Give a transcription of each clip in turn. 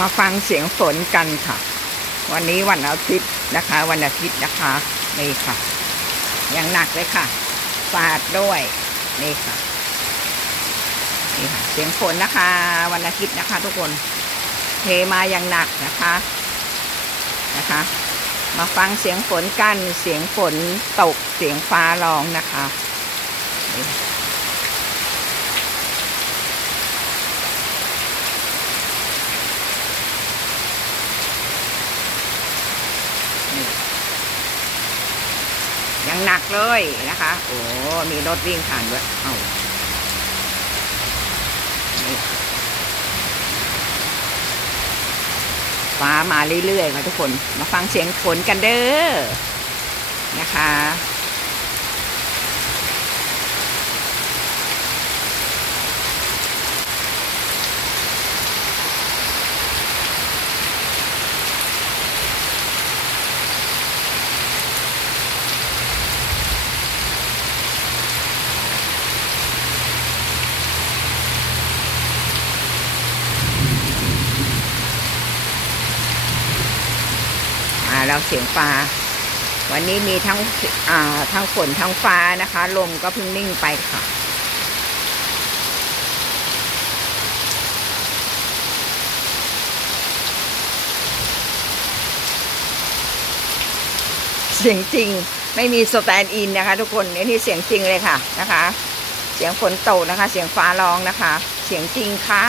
มาฟังเสียงฝนกันค่ะ วันนี้วันอาทิตย์นะคะ วันอาทิตย์นะคะนี่ค่ะยังหนักเลยค่ะฟาดด้วยนี่ค่ะนี่ค่ะ เสียงฝนนะคะ วันอาทิตย์นะคะ ทุกคนเทมาอย่างหนักนะคะนะคะ มาฟังเสียงฝนกันเสียงฝนตกเสียงฟ้าร้องนะคะ นี่ยังหนักเลยนะคะ โอ้ มีรถวิ่งผ่านด้วย เอาฟ้ามาเรื่อยๆค่ะทุกคน มาฟังเสียงฝนกันเด้อ นะคะ มาเสียงฟ้า วันนี้มีทั้งอ่าทั้งฝนทั้งฟ้านะคะ ลมก็เพิ่งนิ่งไปค่ะเสียงจริงไม่มีสแตนด์อินนะคะ ทุกคนนี่นี่เสียงจริงเลยค่ะนะคะ เสียงฝนตกนะคะ เสียงฟ้าร้องนะคะ เสียงจริงค่ะ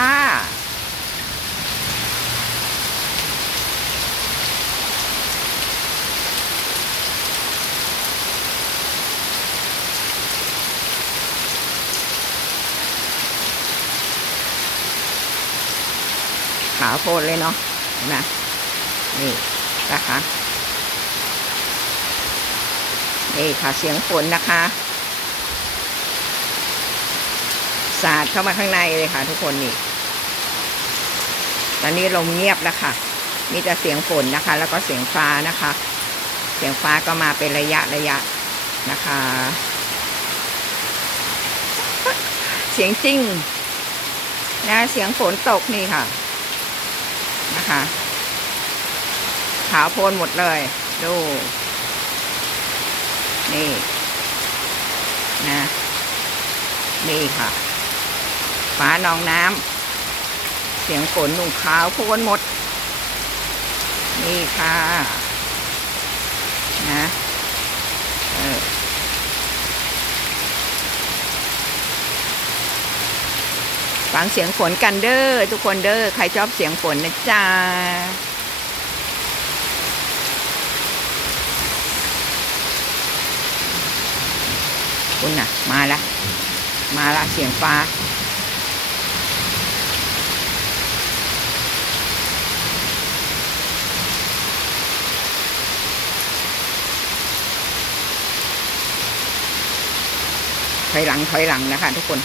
ขาวโพลนเลยเนาะนะนี่นะคะนี่ค่ะเสียงฝนนะคะสาดเข้ามาข้างในเลยค่ะ ทุกคนนี่ ตอนนี้ลมเงียบแล้วค่ะ มีแต่เสียงฝนนะคะ แล้วก็เสียงฟ้านะคะ เสียงฟ้าก็มาเป็นระยะระยะนะคะ เสียงจริงนะเสียงฝนตกนี่ค่ะ นะคะ ขาวโพลนหมดเลย ดู นี่นะ นี่ค่ะฟ้านองน้ำเสียงฝนหนุ่งขาวโพลนหมด นี่ค่ะนะเออ ฟังเสียงฝนกันเด้อทุกคนเด้อใครชอบเสียงฝนนะจ๊ะคุณน่ะ มาละ มาละเสียงฟ้าถอยหลังถอยหลังนะคะทุกคน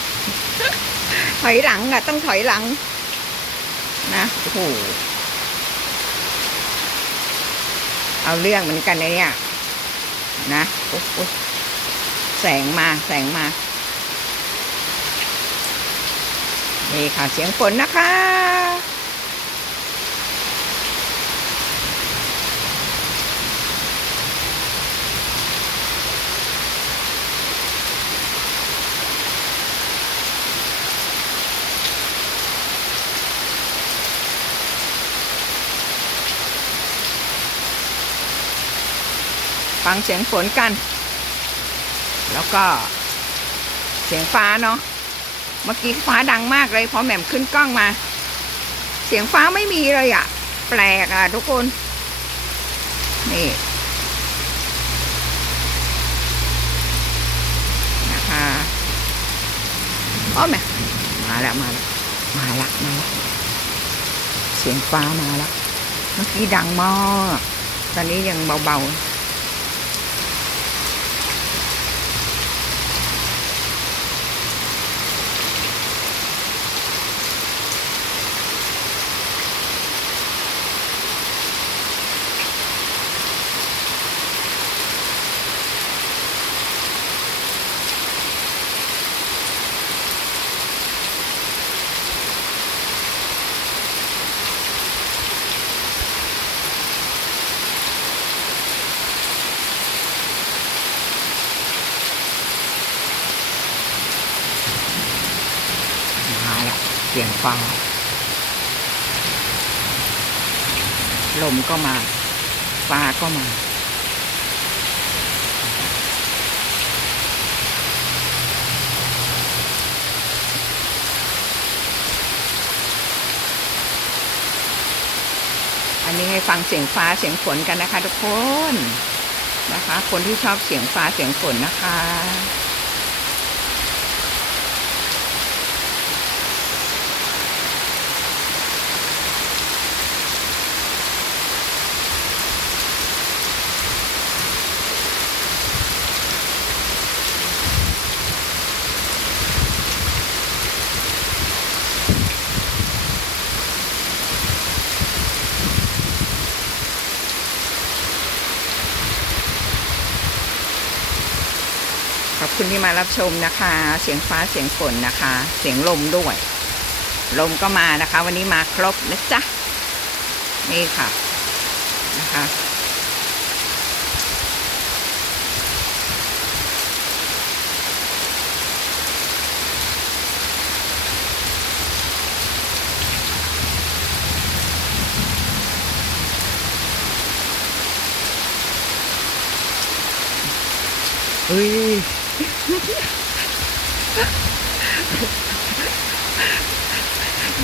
ถอยหลังอะ ต้องถอยหลัง นะโอ้โหเอาเรื่องเหมือนกันนะเนี่ย นะโอ้โหแสงมาแสงมานี่ค่ะเสียงฝนนะคะ ฟังเสียงฝนกัน แล้วก็เสียงฟ้าเนาะเมื่อกี้ฟ้าดังมากเลยพอแหม่มขึ้นกล้องมา เสียงฟ้าไม่มีเลยอะแปลกอะทุกคนนี่นะคะอ้อแม่มาแล้วมาแล้วมาละมาละเสียงฟ้ามาแล้วเมื่อกี้ดังมากตอนนี้ยังเบาๆ ฟ เสียงฟ้า ลมก็มา ฟ้าก็มา อันนี้ให้ฟังเสียงฟ้าเสียงฝนกันนะคะทุกคนนะคะ คนที่ชอบเสียงฟ้าเสียงฝนนะคะ คุณที่มารับชมนะคะ เสียงฟ้าเสียงฝนนะคะ เสียงลมด้วย ลมก็มานะคะ วันนี้มาครบนะจ๊ะนี่ค่ะนะคะเฮ้ย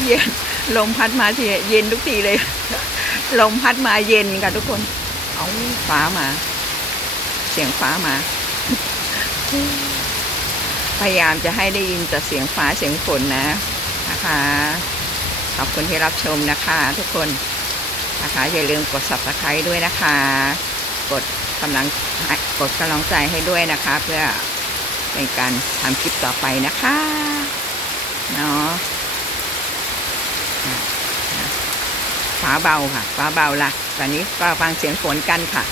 เย็นลมพัดมาทีเย็นทุกทีเลย ลมพัดมาเย็นค่ะทุกคน เอาฟ้ามา เสียงฟ้ามา พยายามจะให้ได้ยินแต่เสียงฟ้าเสียงฝนนะนะคะ ขอบคุณที่รับชมนะคะ ทุกคนนะคะอย่าลืมกด subscribe ด้วยนะคะ กดกำลังกดกำลังใจให้ด้วยนะคะ เพื่อ ในการทำคลิปต่อไปนะคะเนาะอะอะฟ้าเบาค่ะฟ้าเบาละตอนนี้ก็ฟังเสียงฝนกันค่ะ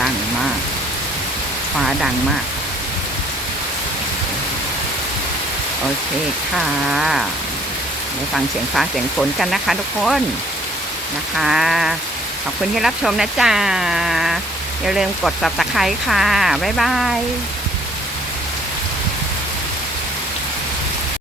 ดังมาก ฟ้าดังมาก โอเคค่ะไปฟังเสียงฟ้าเสียงฝนกันนะคะทุกคนนะคะ ขอบคุณที่รับชมนะจ๊ะอย่าลืมกด subscribe ค่ะ บ๊ายบาย